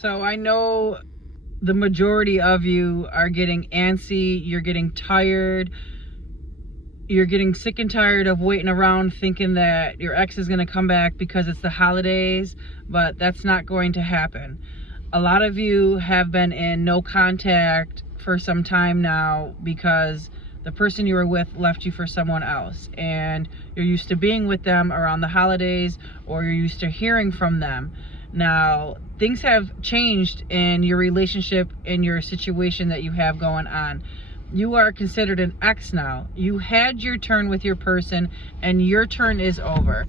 So I know the majority of you are getting antsy, you're getting tired, you're getting sick and tired of waiting around thinking that your ex is going to come back because it's the holidays, but that's not going to happen. A lot of you have been in no contact for some time now because the person you were with left you for someone else, and you're used to being with them around the holidays, or you're used to hearing from them. Now, things have changed in your relationship, in your situation that you have going on. You are considered an ex now. You had your turn with your person, and your turn is over.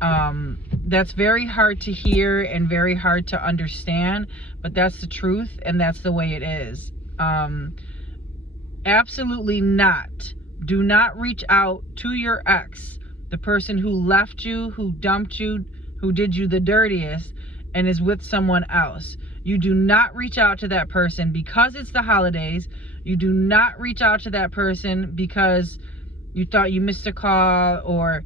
That's very hard to hear and very hard to understand, but that's the truth, and that's the way it is. Absolutely not. Do not reach out to your ex, the person who left you, who dumped you, who did you the dirtiest, and is with someone else. You do not reach out to that person because it's the holidays. You do not reach out to that person because you thought you missed a call, or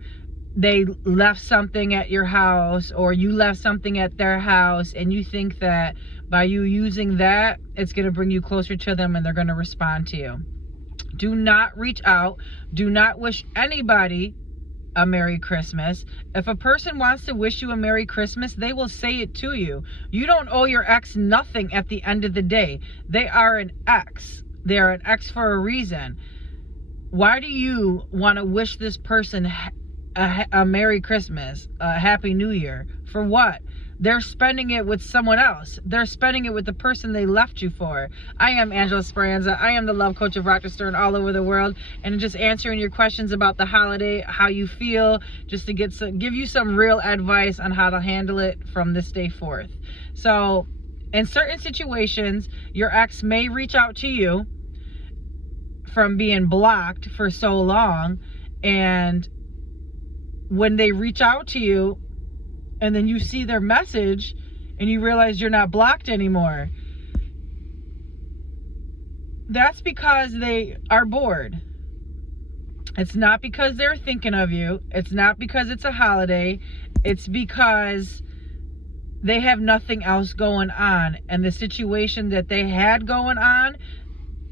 they left something at your house, or you left something at their house, and you think that by you using that, it's going to bring you closer to them and they're going to respond to you. Do not reach out. Do not wish anybody a Merry Christmas. If a person wants to wish you a Merry Christmas, they will say it to you. You don't owe your ex nothing at the end of the day. They are an ex. They are an ex for a reason. Why do you want to wish this person a Merry Christmas, a Happy New Year? For what? They're spending it with someone else. They're spending it with the person they left you for. I am Angela Speranza. I am the love coach of Rochester and all over the world, and just answering your questions about the holiday, how you feel, just to give you some real advice on how to handle it from this day forth. So, in certain situations, your ex may reach out to you from being blocked for so long, and when they reach out to you and then you see their message and you realize you're not blocked anymore, that's because they are bored. It's not because they're thinking of you. It's not because it's a holiday. It's because they have nothing else going on, and the situation that they had going on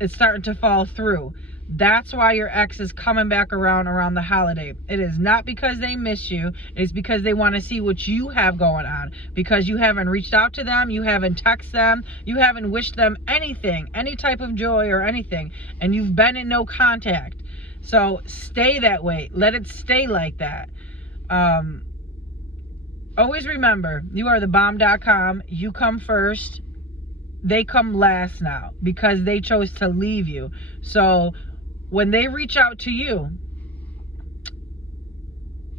is starting to fall through. That's why your ex is coming back around the holiday. It is not because they miss you. It's because they want to see what you have going on, because you haven't reached out to them, you haven't texted them, you haven't wished them anything, any type of joy or anything, and you've been in no contact. So stay that way. Let it stay like that. Always remember, you are the bomb.com. You come first. They come last now because they chose to leave you. So when they reach out to you,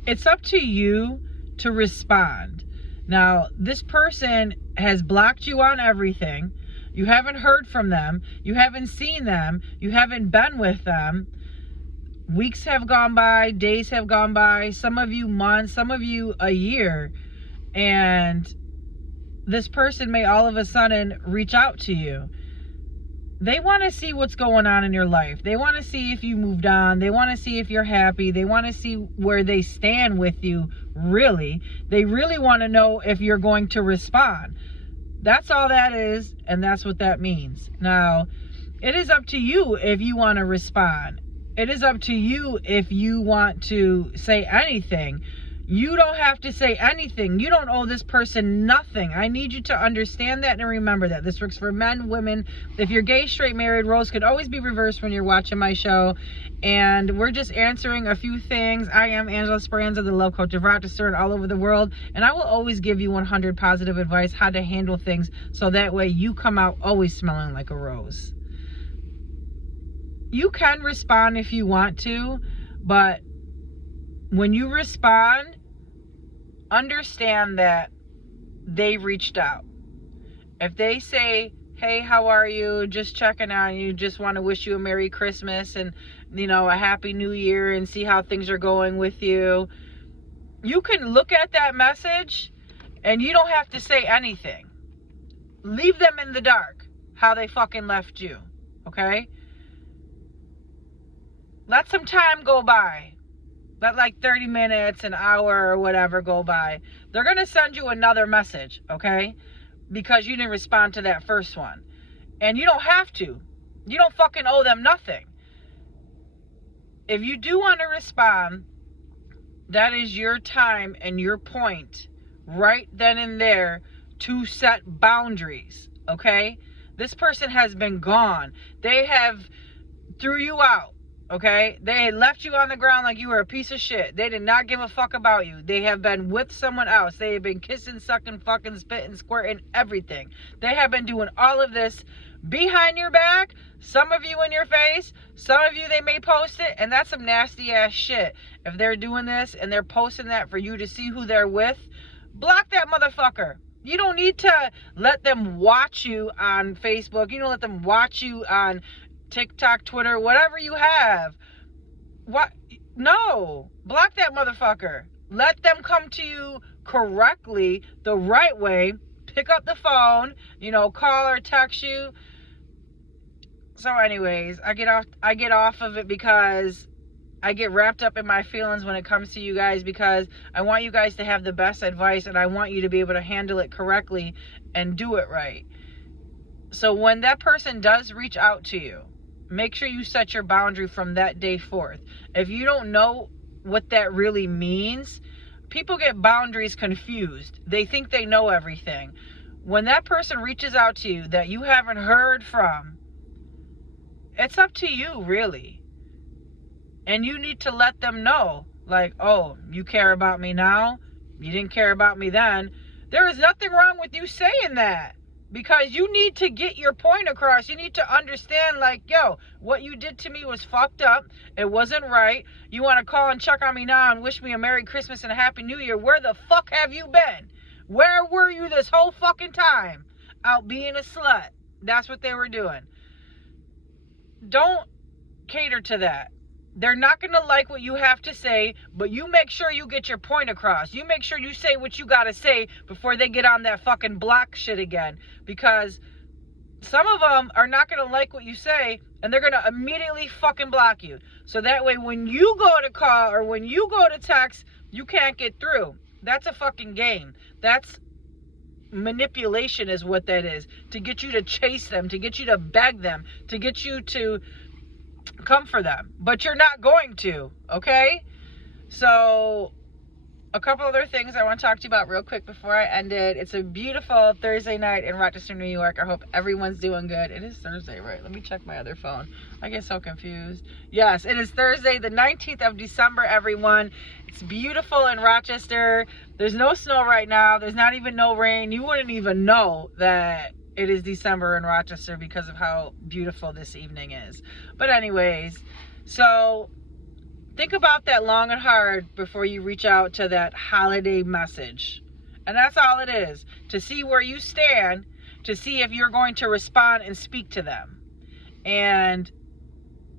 it's up to you to respond. Now, this person has blocked you on everything. You haven't heard from them. You haven't seen them. You haven't been with them. Weeks have gone by, days have gone by, some of you months, some of you a year, and this person may all of a sudden reach out to you. They want to see what's going on in your life. They want to see if you moved on. They want to see if you're happy. They want to see where they stand with you, really. They really want to know if you're going to respond. That's all that is, and that's what that means. Now, it is up to you if you want to respond. It is up to you if you want to say anything. You don't have to say anything. You don't owe this person nothing. I need you to understand that and remember that. This works for men, women. If you're gay, straight, married, roles could always be reversed when you're watching my show. And we're just answering a few things. I am Angela Speranza, the love coach of Rochester and all over the world. And I will always give you 100 positive advice how to handle things, so that way you come out always smelling like a rose. You can respond if you want to, but when you respond, understand that they reached out. If they say, hey, how are you? Just checking on you. Just want to wish you a Merry Christmas and, a Happy New Year, and see how things are going with you. You can look at that message and you don't have to say anything. Leave them in the dark how they fucking left you. Okay? Let some time go by. Let like 30 minutes, an hour, or whatever go by. They're going to send you another message, okay? because you didn't respond to that first one. And you don't have to. You don't fucking owe them nothing. If you do want to respond, that is your time and your point right then and there to set boundaries, okay? This person has been gone. They have threw you out, okay? They left you on the ground like you were a piece of shit. They did not give a fuck about you. They have been with someone else. They have been kissing, sucking, fucking, spitting, squirting, everything. They have been doing all of this behind your back, some of you in your face, some of you they may post it, and that's some nasty ass shit. If they're doing this and they're posting that for you to see who they're with, block that motherfucker. You don't need to let them watch you on Facebook. You don't let them watch you on TikTok, Twitter, whatever you have. What? No. Block that motherfucker. Let them come to you correctly, the right way. Pick up the phone, call or text you. So anyways, I get off of it because I get wrapped up in my feelings when it comes to you guys, because I want you guys to have the best advice and I want you to be able to handle it correctly and do it right. So when that person does reach out to you, make sure you set your boundary from that day forth. If you don't know what that really means, people get boundaries confused. They think they know everything. When that person reaches out to you that you haven't heard from, it's up to you, really. And you need to let them know, like, oh, you care about me now? You didn't care about me then. There is nothing wrong with you saying that, because you need to get your point across. You need to understand, like, yo, what you did to me was fucked up. It wasn't right. You want to call and check on me now and wish me a Merry Christmas and a Happy New Year. Where the fuck have you been? Where were you this whole fucking time? Out being a slut. That's what they were doing. Don't cater to that. They're not going to like what you have to say, but you make sure you get your point across. You make sure you say what you got to say before they get on that fucking block shit again. Because some of them are not going to like what you say, and they're going to immediately fucking block you. So that way when you go to call or when you go to text, you can't get through. That's a fucking game. That's manipulation is what that is. To get you to chase them, to get you to beg them, to get you to come for them. But you're not going to, okay? So a couple other things I want to talk to you about real quick before I end it. It's a beautiful Thursday night in Rochester, New York. I hope everyone's doing good. It is Thursday, right? Let me check my other phone. I get so confused. Yes, it is Thursday, the 19th of December, everyone. It's beautiful in Rochester. There's no snow right now. There's not even no rain. You wouldn't even know that it is December in Rochester because of how beautiful this evening is. But anyways, so think about that long and hard before you reach out to that holiday message. And that's all it is. To see where you stand, to see if you're going to respond and speak to them. And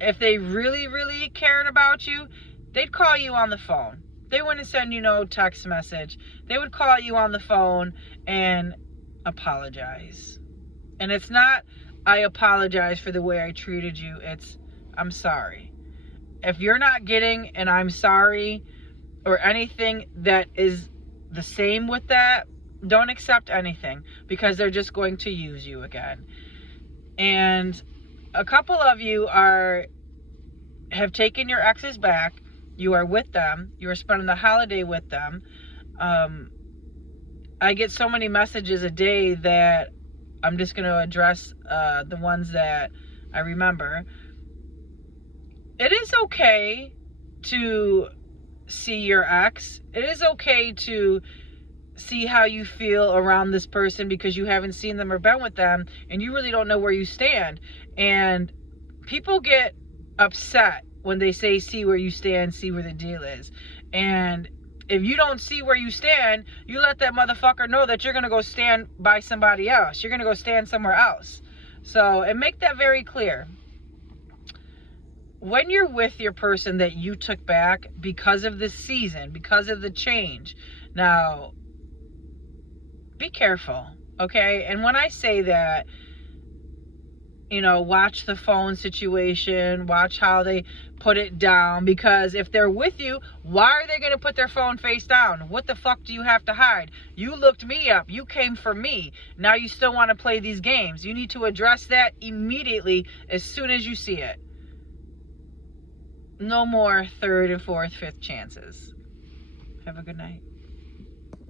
if they really, really cared about you, they'd call you on the phone. They wouldn't send you no text message. They would call you on the phone and apologize. And it's not, I apologize for the way I treated you. It's, I'm sorry. If you're not getting an I'm sorry or anything that is the same with that, don't accept anything, because they're just going to use you again. And a couple of you have taken your exes back. You are with them. You are spending the holiday with them. I get so many messages a day that I'm just going to address the ones that I remember. It is okay to see your ex. It is okay to see how you feel around this person because you haven't seen them or been with them and you really don't know where you stand. And people get upset when they say see where you stand, see where the deal is. And if you don't see where you stand, you let that motherfucker know that you're going to go stand by somebody else. You're going to go stand somewhere else. So, and make that very clear. When you're with your person that you took back because of this season, because of the change, now, be careful, okay? And when I say that, You know, watch the phone situation, watch how they put it down, because if they're with you, why are they going to put their phone face down? What the fuck do you have to hide? You looked me up. You came for me. Now you still want to play these games. You need to address that immediately as soon as you see it. No more third and fourth, fifth chances. Have a good night.